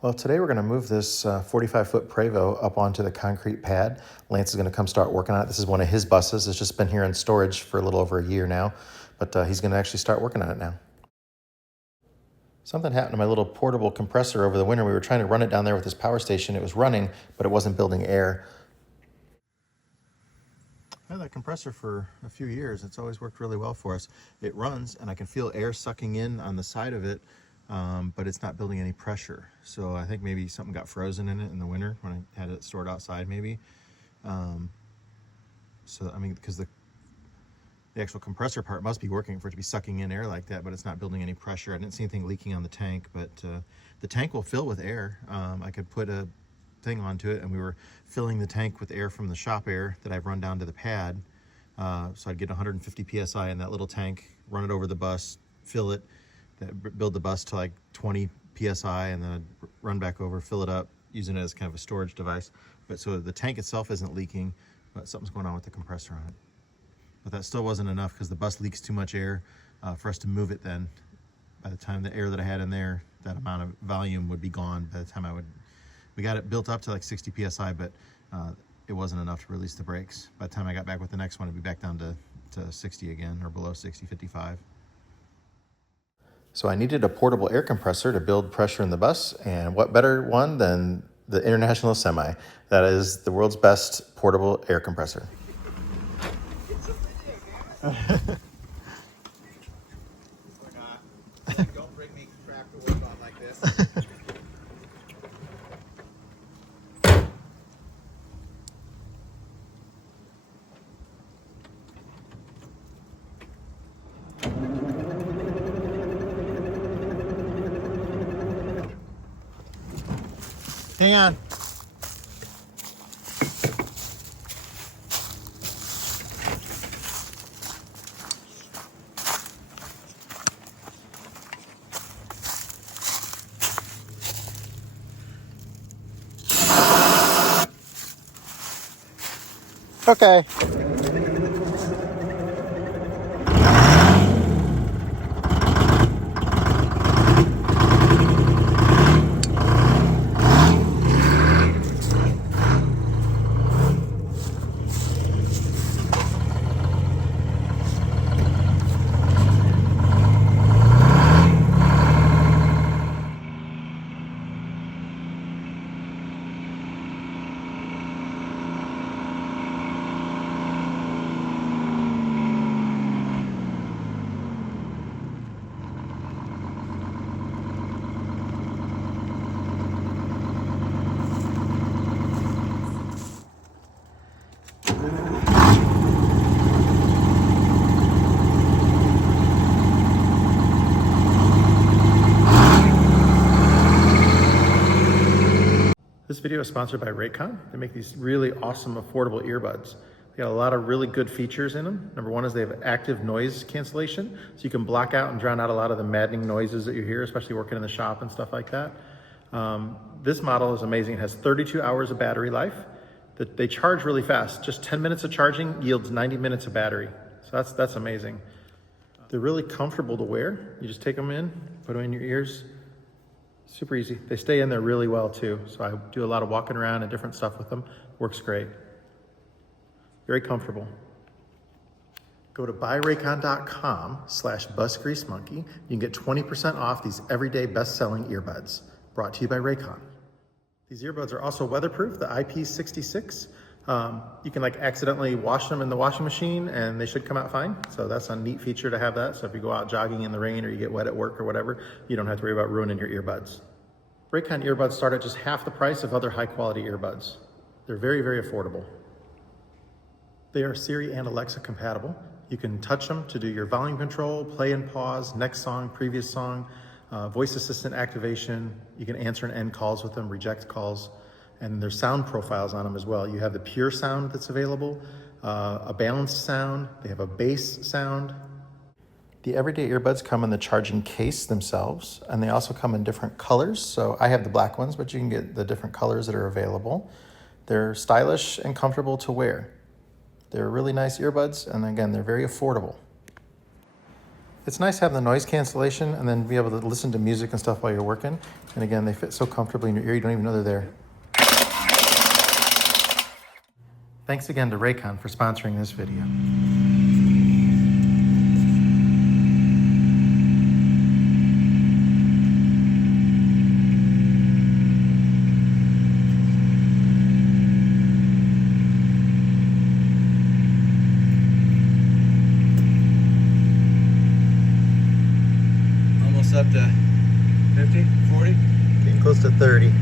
Well, today we're going to move this 45-foot Prevo up onto the concrete pad. Lance is going to come start working on it. This is one of his buses. It's just been here in storage for a little over a year now, but he's going to actually start working on it now. Something happened to my little portable compressor over the winter. We were trying to run it down there with this power station. It was running, but it wasn't building air. I had that compressor for a few years. It's always worked really well for us. It runs, and I can feel air sucking in on the side of it, but it's not building any pressure. So I think maybe something got frozen in it in the winter when I had it stored outside maybe. So, I mean, because the actual compressor part must be working for it to be sucking in air like that, but it's not building any pressure. I didn't see anything leaking on the tank, but the tank will fill with air. I could put a thing onto it, and we were filling the tank with air from the shop air that I've run down to the pad. So I'd get 150 psi in that little tank, run it over the bus, fill it, build the bus to like 20 psi, and then I'd run back over, fill it up, using it as kind of a storage device. But so the tank itself isn't leaking, but something's going on with the compressor on it. But that still wasn't enough because the bus leaks too much air for us to move it then. By the time the air that I had in there, that amount of volume would be gone by the time we got it built up to like 60 psi, but it wasn't enough to release the brakes. By the time I got back with the next one, it'd be back down to 60 again, or below 60, 55. So I needed a portable air compressor to build pressure in the bus, and what better one than the International Semi. That is the world's best portable air compressor. Don't bring me crap to work on like this. Hang on. Okay. This video is sponsored by Raycon. They make these really awesome, affordable earbuds. They got a lot of really good features in them. Number one is they have active noise cancellation, so you can block out and drown out a lot of the maddening noises that you hear, especially working in the shop and stuff like that. This model is amazing. It has 32 hours of battery life. They charge really fast. Just 10 minutes of charging yields 90 minutes of battery. So that's amazing. They're really comfortable to wear. You just take them in, put them in your ears. Super easy. They stay in there really well too. So I do a lot of walking around and different stuff with them. Works great. Very comfortable. Go to buyraycon.com/busgreasemonkey. You can get 20% off these everyday best-selling earbuds. Brought to you by Raycon. These earbuds are also weatherproof, the IP66. You can like accidentally wash them in the washing machine and they should come out fine. So that's a neat feature to have that. So if you go out jogging in the rain or you get wet at work or whatever, you don't have to worry about ruining your earbuds. Raycon earbuds start at just half the price of other high quality earbuds. They're very, very affordable. They are Siri and Alexa compatible. You can touch them to do your volume control, play and pause, next song, previous song, voice assistant activation. You can answer and end calls with them, reject calls. And there's sound profiles on them as well. You have the pure sound that's available, a balanced sound, they have a bass sound. The everyday earbuds come in the charging case themselves, and they also come in different colors. So I have the black ones, but you can get the different colors that are available. They're stylish and comfortable to wear. They're really nice earbuds, and again, they're very affordable. It's nice having the noise cancellation and then be able to listen to music and stuff while you're working. And again, they fit so comfortably in your ear, you don't even know they're there. Thanks again to Raycon for sponsoring this video. Up to 50, 40? Getting close to 30.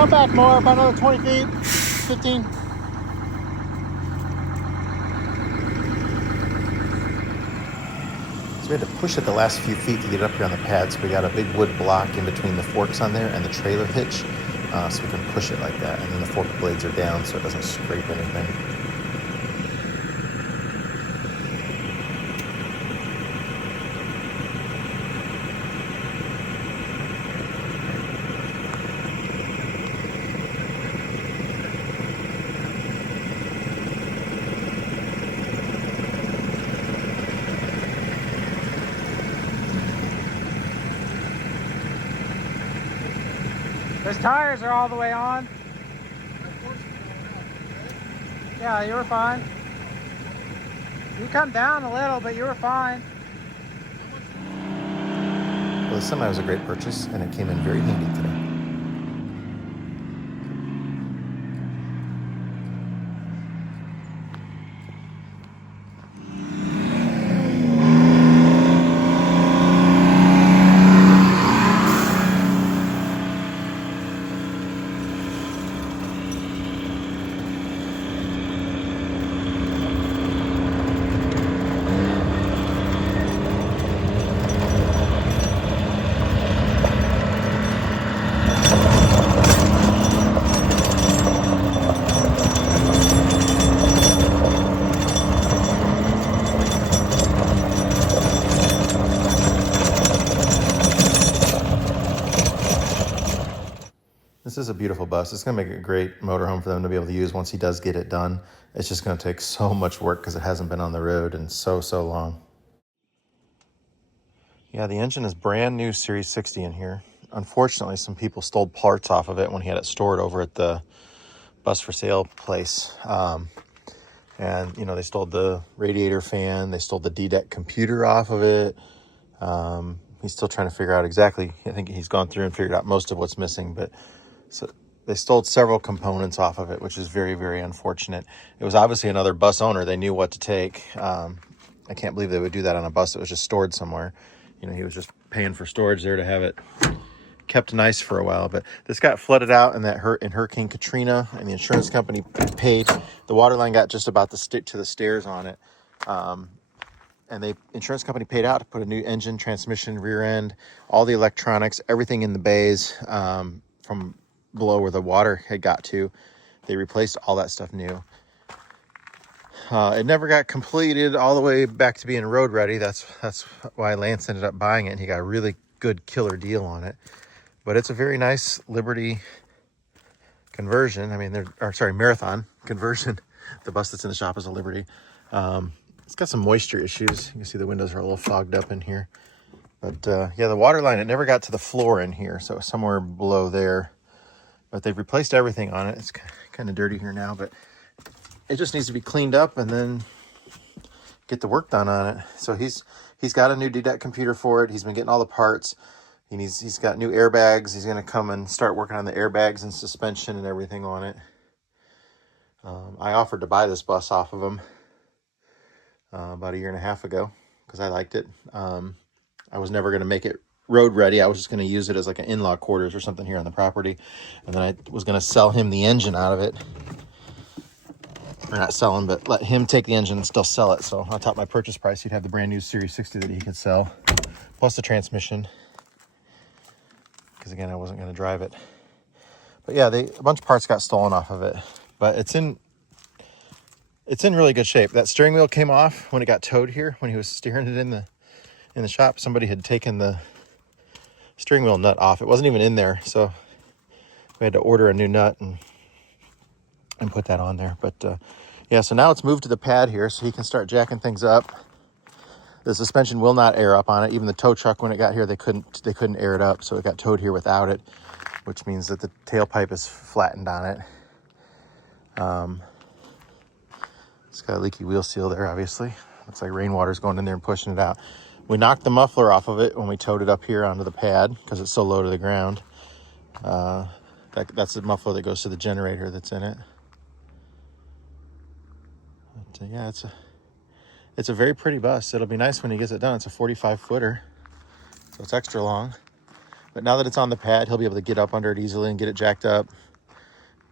Come back more, about another 20 feet, 15. So we had to push it the last few feet to get up here on the pad. So we got a big wood block in between the forks on there and the trailer hitch. So we can push it like that. And then the fork blades are down so it doesn't scrape anything. Those tires are all the way on. Yeah, you were fine. You come down a little, but you were fine. Well, the semi was a great purchase, and it came in very handy today. is a beautiful bus. It's going to make a great motorhome for them to be able to use once he does get it done. It's just going to take so much work because it hasn't been on the road in so long. Yeah, the engine is brand new Series 60 in here. Unfortunately, some people stole parts off of it when he had it stored over at the bus for sale place. And, you know, they stole the radiator fan. They stole the D-deck computer off of it. He's still trying to figure out exactly. I think he's gone through and figured out most of what's missing. But so they stole several components off of it, which is very unfortunate. It was obviously another bus owner. They knew what to take. I can't believe they would do that on a bus that was just stored somewhere. You know, he was just paying for storage there to have it kept nice for a while. But this got flooded out in Hurricane Katrina, and the insurance company paid. The water line got just about to stick to the stairs on it, and the insurance company paid out to put a new engine, transmission, rear end, all the electronics, everything in the bays from below where the water had got to. They replaced all that stuff new. It never got completed all the way back to being road ready. That's why Lance ended up buying it, and he got a really good killer deal on it. But it's a very nice Liberty conversion. I mean, Marathon conversion. The bus that's in the shop is a Liberty. It's got some moisture issues. You can see the windows are a little fogged up in here. But yeah, the water line, it never got to the floor in here, so it was somewhere below there. But they've replaced everything on it. It's kind of dirty here now, but it just needs to be cleaned up and then get the work done on it. So he's got a new D-deck computer for it. He's been getting all the parts. He's got new airbags. He's going to come and start working on the airbags and suspension and everything on it. I offered to buy this bus off of him about 1.5 years ago because I liked it. I was never going to make it road ready. I was just going to use it as like an in-law quarters or something here on the property. And then I was going to sell him the engine out of it. Or not sell him, but let him take the engine and still sell it. So on top of my purchase price, he'd have the brand new Series 60 that he could sell, plus the transmission. Because again, I wasn't going to drive it. But yeah, a bunch of parts got stolen off of it. But it's in really good shape. That steering wheel came off when it got towed here, when he was steering it in the shop. Somebody had taken the steering wheel nut off. It wasn't even in there, so we had to order a new nut and put that on there. But yeah, so now it's moved to the pad here so he can start jacking things up. The suspension will not air up on it. Even the tow truck, when it got here, they couldn't air it up, so it got towed here without it, which means that the tailpipe is flattened on it. It's got a leaky wheel seal there, obviously. Looks like rainwater's going in there and pushing it out. We knocked the muffler off of it when we towed it up here onto the pad because it's so low to the ground. That's the muffler that goes to the generator that's in it. But yeah, it's a very pretty bus. It'll be nice when he gets it done. It's a 45-footer, so it's extra long. But now that it's on the pad, he'll be able to get up under it easily and get it jacked up,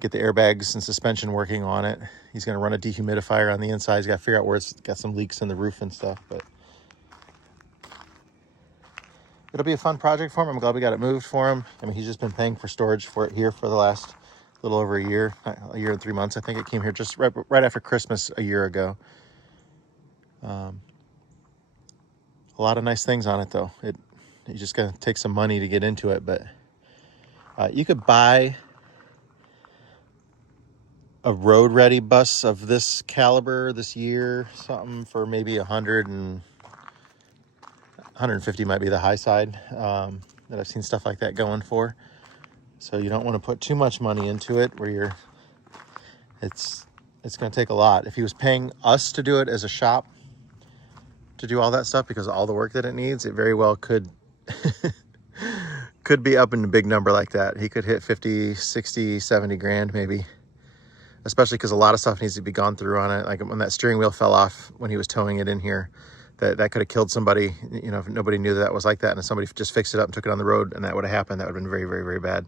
get the airbags and suspension working on it. He's going to run a dehumidifier on the inside. He's got to figure out where it's got some leaks in the roof and stuff. But it'll be a fun project for him. I'm glad we got it moved for him. I mean, he's just been paying for storage for it here for the last little over a year and 3 months. I think it came here just right after Christmas a year ago. A lot of nice things on it, though. You just got to take some money to get into it. But you could buy a road-ready bus of this caliber this year, something for maybe 150 might be the high side that I've seen stuff like that going for. So you don't want to put too much money into it where it's going to take a lot. If he was paying us to do it as a shop, to do all that stuff because of all the work that it needs, it very well could be up in a big number like that. He could hit 50, 60, 70 grand maybe, especially because a lot of stuff needs to be gone through on it. Like when that steering wheel fell off when he was towing it in here, that could have killed somebody, you know, if nobody knew that was like that, and if somebody just fixed it up and took it on the road and that would have happened, that would have been very bad.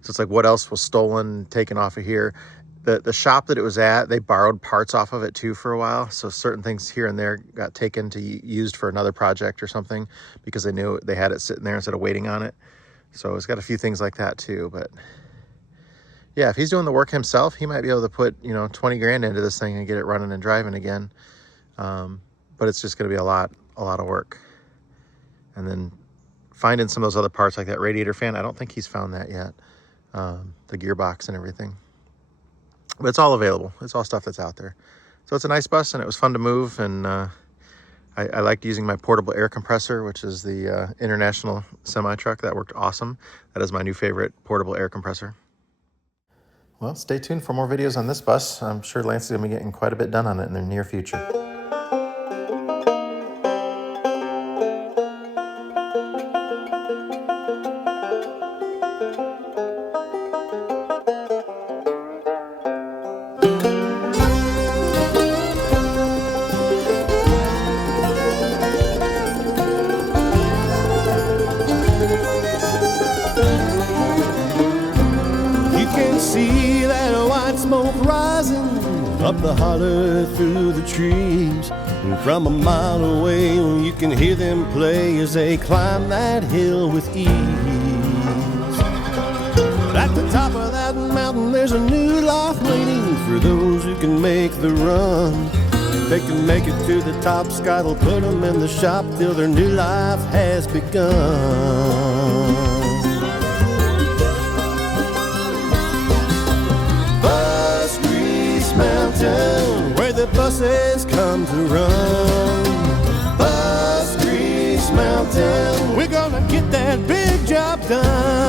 So it's like, what else was stolen, taken off of here? The shop that it was at, they borrowed parts off of it too for a while. So certain things here and there got taken to used for another project or something because they knew they had it sitting there instead of waiting on it. So it's got a few things like that too. But yeah, if he's doing the work himself, he might be able to put, 20 grand into this thing and get it running and driving again. But it's just going to be a lot of work. And then finding some of those other parts like that radiator fan, I don't think he's found that yet. the gearbox and everything. But it's all available. It's all stuff that's out there. So it's a nice bus, and it was fun to move, and I liked using my portable air compressor, which is the International semi-truck. That worked awesome. That is my new favorite portable air compressor. Well, stay tuned for more videos on this bus. I'm sure Lance is going to be getting quite a bit done on it in the near future. See that white smoke rising up the holler through the trees, and from a mile away you can hear them play as they climb that hill with ease. At the top of that mountain there's a new life waiting for those who can make the run. They can make it to the top, Scott will put them in the shop till their new life has begun. Mountain, where the buses come to run. Bus Grease Mountain, we're gonna get that big job done.